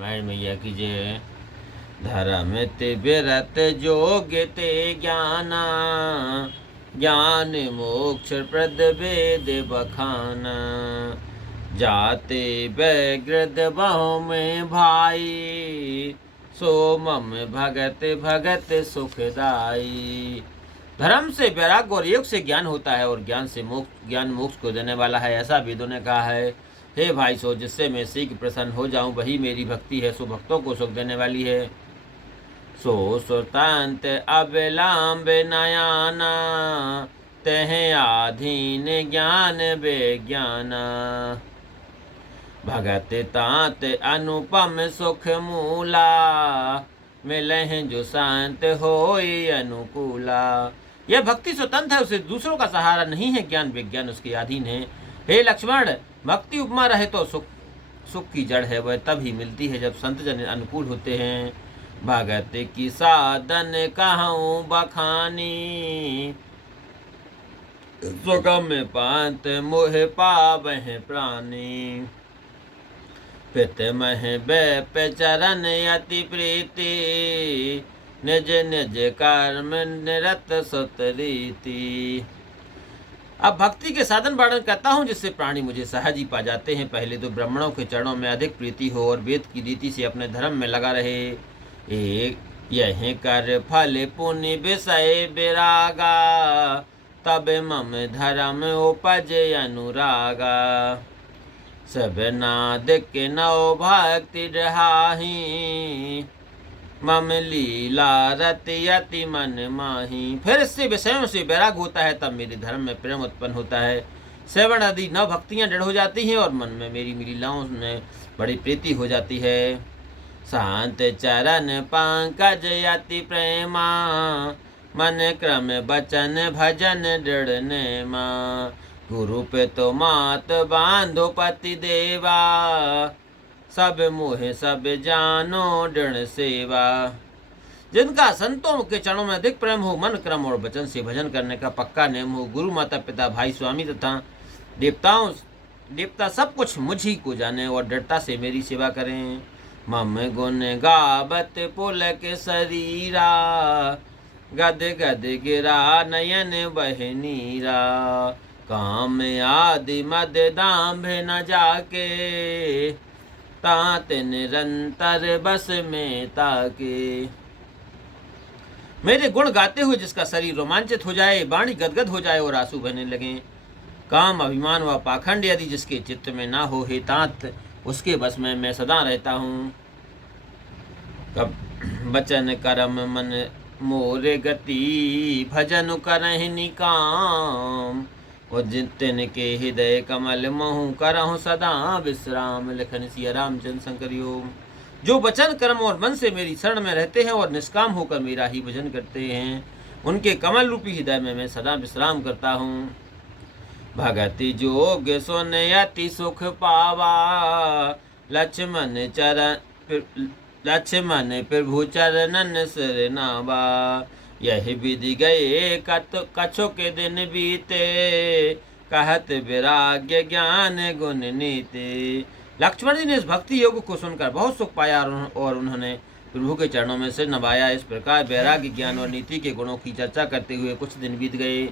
रामायण मैया की जय। धर्म ते बिरत जोग ते ज्ञाना, ज्ञान मोक्ष प्रद वेद बखाना। जाते व्यग्रद बहु में भाई, सो मम भगत भगत सुखदाई। धर्म से वैराग्य और योग से ज्ञान होता है और ज्ञान मोक्ष को देने वाला है, ऐसा वेदों ने कहा है। हे भाई, सो जिससे मैं शीघ्र प्रसन्न हो जाऊं वही मेरी भक्ति है, सो भक्तों को सुख देने वाली है। सो सुतंत अविलंब नयाना, तह आधीन ज्ञान विज्ञाना। भगत तात अनुपम सुख मूला, मिलह जो शांत होई अनुकूला। यह भक्ति स्वतंत्र है, उसे दूसरों का सहारा नहीं है, ज्ञान विज्ञान उसके अधीन है। हे लक्ष्मण, भक्ति उपमा रहे तो सुख की जड़ है, वह तब ही मिलती है जब संत जन अनुकूल होते हैं। भगत की साधन कहूँ बखानी, सुगम पांत मोह पावह प्राणी। पितमह बैप चरण अति प्रीति, निज निज कर्म निरत सुत रीति। अब भक्ति के साधन वर्णन करता हूँ जिससे प्राणी मुझे सहज ही पा जाते हैं। पहले तो ब्राह्मणों के चरणों में अधिक प्रीति हो और वेद की रीति से अपने धर्म में लगा रहे। एक यह कर फल पुण्य विषय विरागा, तब मम धर्म उपज अनुरागा। सब नाद के नौ भक्ति रहाही, मम लीला रति यति मन माही। फिर इससे विषयों से वैराग होता है, तब मेरे धर्म में प्रेम उत्पन्न होता है। श्रवण आदि 9 भक्तियां दृढ़ हो जाती हैं और मन में मेरी लीलाओं में बड़ी प्रीति हो जाती है। शांत चरण पंकज अति प्रेमा, मन क्रम बचन भजन दृढ़ नेमा। गुरु पे तो मात बांधो पति देवा, सब मोह सब जानो दृढ़ सेवा। जिनका संतों के चरणों में अधिक प्रेम हो, मन क्रम और वचन से भजन करने का पक्का नियम हो, गुरु माता पिता भाई स्वामी तथा देवता सब कुछ मुझी को जाने और दृढ़ता से मेरी सेवा करें। मम गुण गावत पुलक शरीरा, गद गद गिरा नयन बह नीरा। काम आदि मद दाम्भ न जाके, तात निरंतर बस में ताके। मेरे गुण गाते हुए जिसका शरीर रोमांचित हो जाए, वाणी गदगद हो जाए और आंसू बहने लगे। काम अभिमान व पाखंड यदि जिसके चित्त में ना हो, हे तात उसके बस में मैं सदा रहता हूँ। कब बचन कर्म मन मोरे गति, भजन करहि निकाम। और जिन के हृदय कमल महु करहु सदा विश्राम। लिखन सिया रामचंद्र शंकर योग। जो वचन कर्म और मन से मेरी शरण में रहते हैं और निष्काम होकर मेरा ही भजन करते हैं, उनके कमल रूपी हृदय में मैं सदा विश्राम करता हूँ। भगति जोग सुन अति सुख पावा, लक्ष्मण प्रभु चरणन सिर नावा। यही विधि गए कछु के दिन बीते, कहत विराग्य ज्ञान गुण नीति। लक्ष्मण जी ने इस भक्ति योग को सुनकर बहुत सुख पाया और उन्होंने प्रभु के चरणों में सिर नवाया। इस प्रकार वैराग्य ज्ञान और नीति के गुणों की चर्चा करते हुए कुछ दिन बीत गए।